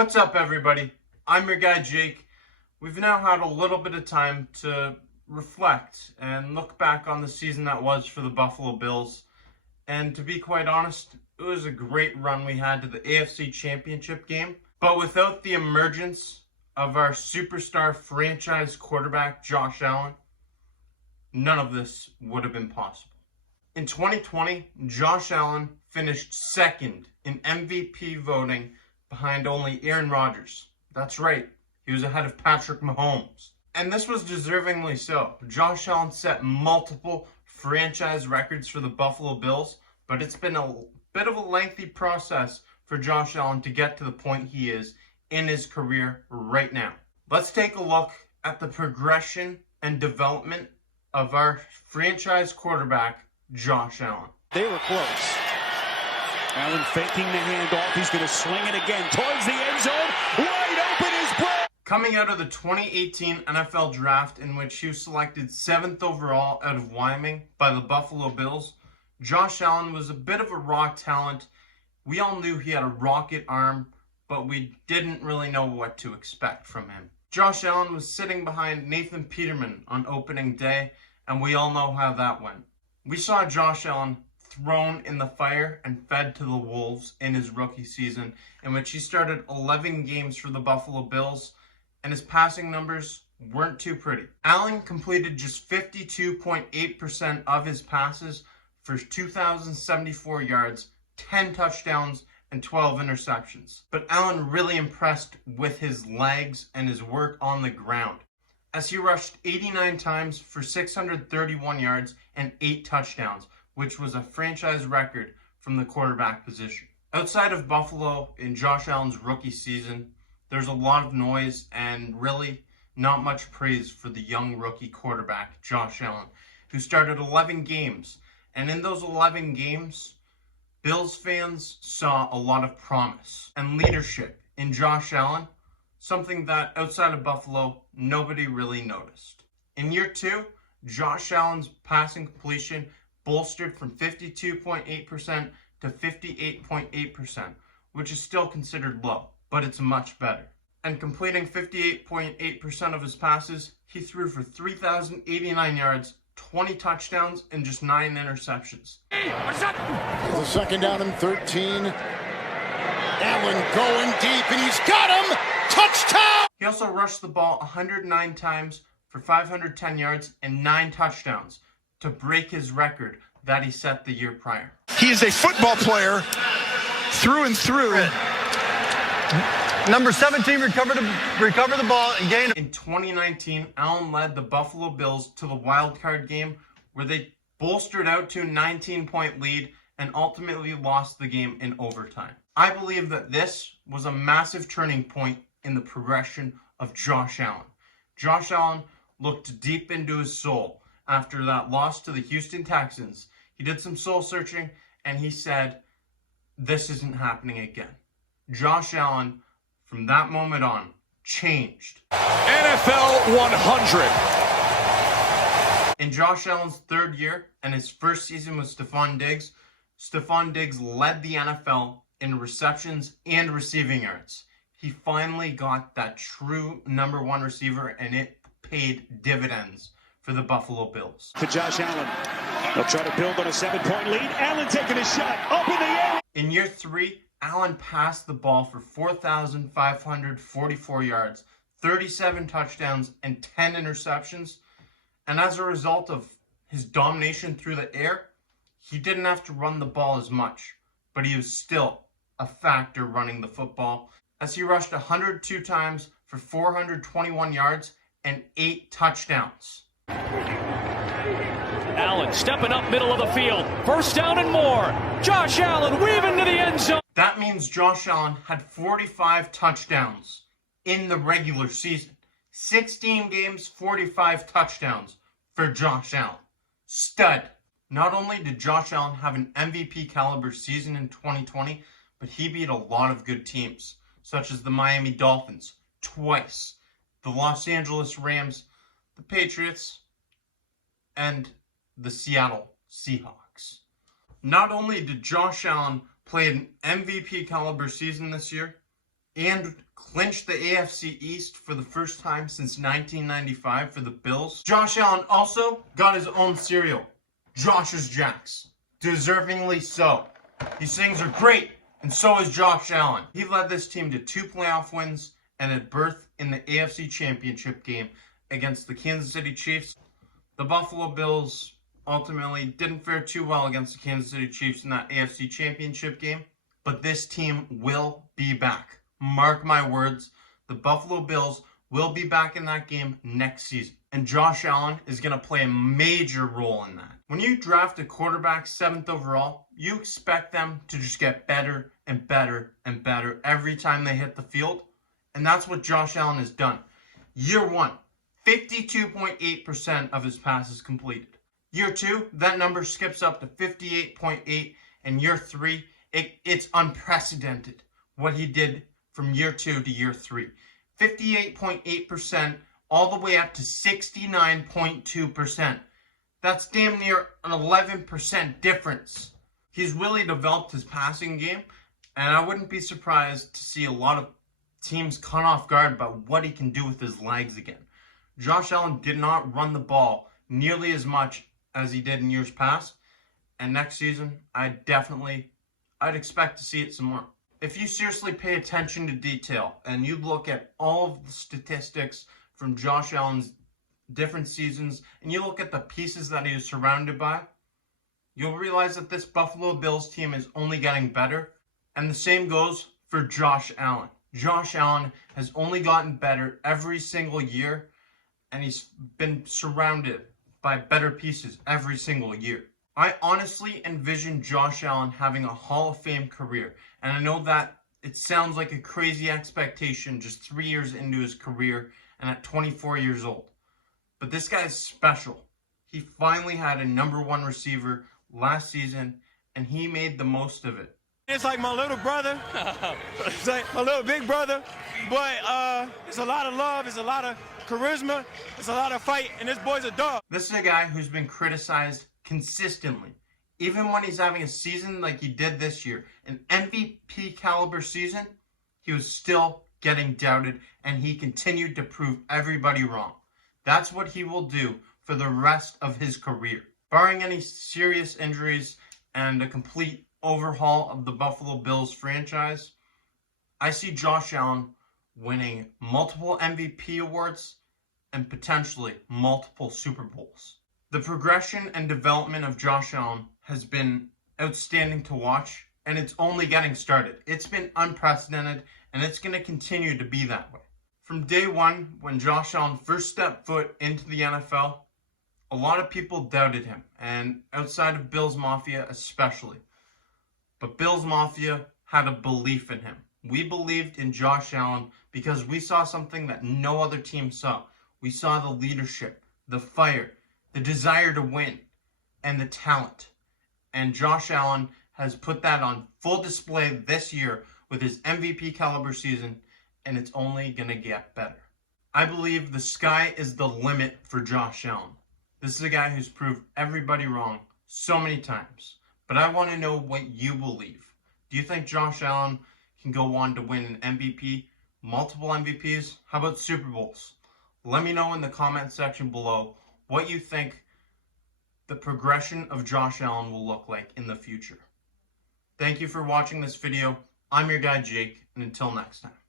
What's up, everybody? I'm your guy, Jake. We've now had a little bit of time to reflect and look back on the season that was for the Buffalo Bills. And to be quite honest, it was a great run we had to the AFC Championship game. But without the emergence of our superstar franchise quarterback, Josh Allen, none of this would have been possible. In 2020, Josh Allen finished second in MVP voting behind only Aaron Rodgers. That's right, he was ahead of Patrick Mahomes. And this was deservingly so. Josh Allen set multiple franchise records for the Buffalo Bills, but it's been a bit of a lengthy process for Josh Allen to get to the point he is in his career right now. Let's take a look at the progression and development of our franchise quarterback, Josh Allen. They were close. Allen faking the handoff. He's going to swing it again towards the end zone. Wide open is Brett. Coming out of the 2018 NFL Draft, in which he was selected 7th overall out of Wyoming by the Buffalo Bills, Josh Allen was a bit of a raw talent. We all knew he had a rocket arm, but we didn't really know what to expect from him. Josh Allen was sitting behind Nathan Peterman on opening day, and we all know how that went. We saw Josh Allen thrown in the fire and fed to the wolves in his rookie season, in which he started 11 games for the Buffalo Bills, and his passing numbers weren't too pretty. Allen completed just 52.8% of his passes for 2,074 yards, 10 touchdowns, and 12 interceptions. But Allen really impressed with his legs and his work on the ground, as he rushed 89 times for 631 yards and 8 touchdowns, which was a franchise record from the quarterback position. Outside of Buffalo in Josh Allen's rookie season, there's a lot of noise and really not much praise for the young rookie quarterback, Josh Allen, who started 11 games. And in those 11 games, Bills fans saw a lot of promise and leadership in Josh Allen, something that outside of Buffalo, nobody really noticed. In year 2, Josh Allen's passing completion bolstered from 52.8% to 58.8%, which is still considered low, but it's much better. And completing 58.8% of his passes, he threw for 3,089 yards, 20 touchdowns, and just 9 interceptions. The second down and 13. Allen going deep, and he's got him! Touchdown! He also rushed the ball 109 times for 510 yards and 9 touchdowns to break his record that he set the year prior. He is a football player through and through. Number 17 recover the ball and gain. In 2019, Allen led the Buffalo Bills to the wild card game, where they bolstered out to a 19-point lead and ultimately lost the game in overtime. I believe that this was a massive turning point in the progression of Josh Allen. Josh Allen looked deep into his soul after that loss to the Houston Texans. He did some soul searching and he said, this isn't happening again. Josh Allen, from that moment on, changed. NFL 100. In Josh Allen's third year and his first season with Stephon Diggs led the NFL in receptions and receiving yards. He finally got that true number 1 receiver, and it paid dividends for the Buffalo Bills. To Josh Allen. They'll try to build on a 7-point lead. Allen taking a shot up in the air. In year 3, Allen passed the ball for 4,544 yards, 37 touchdowns, and 10 interceptions. And as a result of his domination through the air, he didn't have to run the ball as much, but he was still a factor running the football, as he rushed 102 times for 421 yards and 8 touchdowns. Allen stepping up middle of the field. First down and more. Josh Allen weaving to the end zone. That means Josh Allen had 45 touchdowns in the regular season. 16 games, 45 touchdowns for Josh Allen. Stud. Not only did Josh Allen have an MVP caliber season in 2020, but he beat a lot of good teams, such as the Miami Dolphins twice, the Los Angeles Rams, the Patriots, and the Seattle Seahawks. Not only did Josh Allen play an MVP caliber season this year, and clinched the AFC East for the first time since 1995 for the Bills. Josh Allen also got his own cereal, Josh's Jacks. Deservingly so. These things are great, and so is Josh Allen. He led this team to 2 playoff wins and a berth in the AFC Championship game against the Kansas City Chiefs. The Buffalo Bills ultimately didn't fare too well against the Kansas City Chiefs in that AFC Championship game, but this team will be back. Mark my words, the Buffalo Bills will be back in that game next season. And Josh Allen is going to play a major role in that. When you draft a quarterback 7th overall, you expect them to just get better and better and better every time they hit the field. And that's what Josh Allen has done. Year 1, 52.8% of his passes completed. Year 2, that number skips up to 58.8%. And year 3, it's unprecedented what he did from year 2 to year 3. 58.8% all the way up to 69.2%. That's damn near an 11% difference. He's really developed his passing game, and I wouldn't be surprised to see a lot of teams caught off guard by what he can do with his legs again. Josh Allen did not run the ball nearly as much as he did in years past, and next season, I'd expect to see it some more. If you seriously pay attention to detail and you look at all of the statistics from Josh Allen's different seasons and you look at the pieces that he is surrounded by, you'll realize that this Buffalo Bills team is only getting better. And the same goes for Josh Allen. Josh Allen has only gotten better every single year, and he's been surrounded by better pieces every single year. I honestly envision Josh Allen having a Hall of Fame career. And I know that it sounds like a crazy expectation just 3 years into his career and at 24 years old. But this guy's special. He finally had a #1 receiver last season, and he made the most of it. It's like my little brother. It's like my little big brother. But it's a lot of love. It's a lot of charisma. It's a lot of fight. And this boy's a dog. This is a guy who's been criticized consistently. Even when he's having a season like he did this year, an MVP caliber season, he was still getting doubted, and he continued to prove everybody wrong. That's what he will do for the rest of his career. Barring any serious injuries and a complete overhaul of the Buffalo Bills franchise, I see Josh Allen winning multiple MVP awards and potentially multiple Super Bowls. The progression and development of Josh Allen has been outstanding to watch, and it's only getting started. It's been unprecedented, and it's going to continue to be that way. From day one, when Josh Allen first stepped foot into the NFL, a lot of people doubted him, and outside of Bills Mafia especially. But Bills Mafia had a belief in him. We believed in Josh Allen because we saw something that no other team saw. We saw the leadership, the fire, the desire to win, and the talent. And Josh Allen has put that on full display this year with his MVP caliber season, and it's only going to get better. I believe the sky is the limit for Josh Allen. This is a guy who's proved everybody wrong so many times. But I want to know what you believe. Do you think Josh Allen can go on to win an MVP, multiple MVPs? How about Super Bowls? Let me know in the comment section below what you think the progression of Josh Allen will look like in the future. Thank you for watching this video. I'm your guy Jake, and until next time.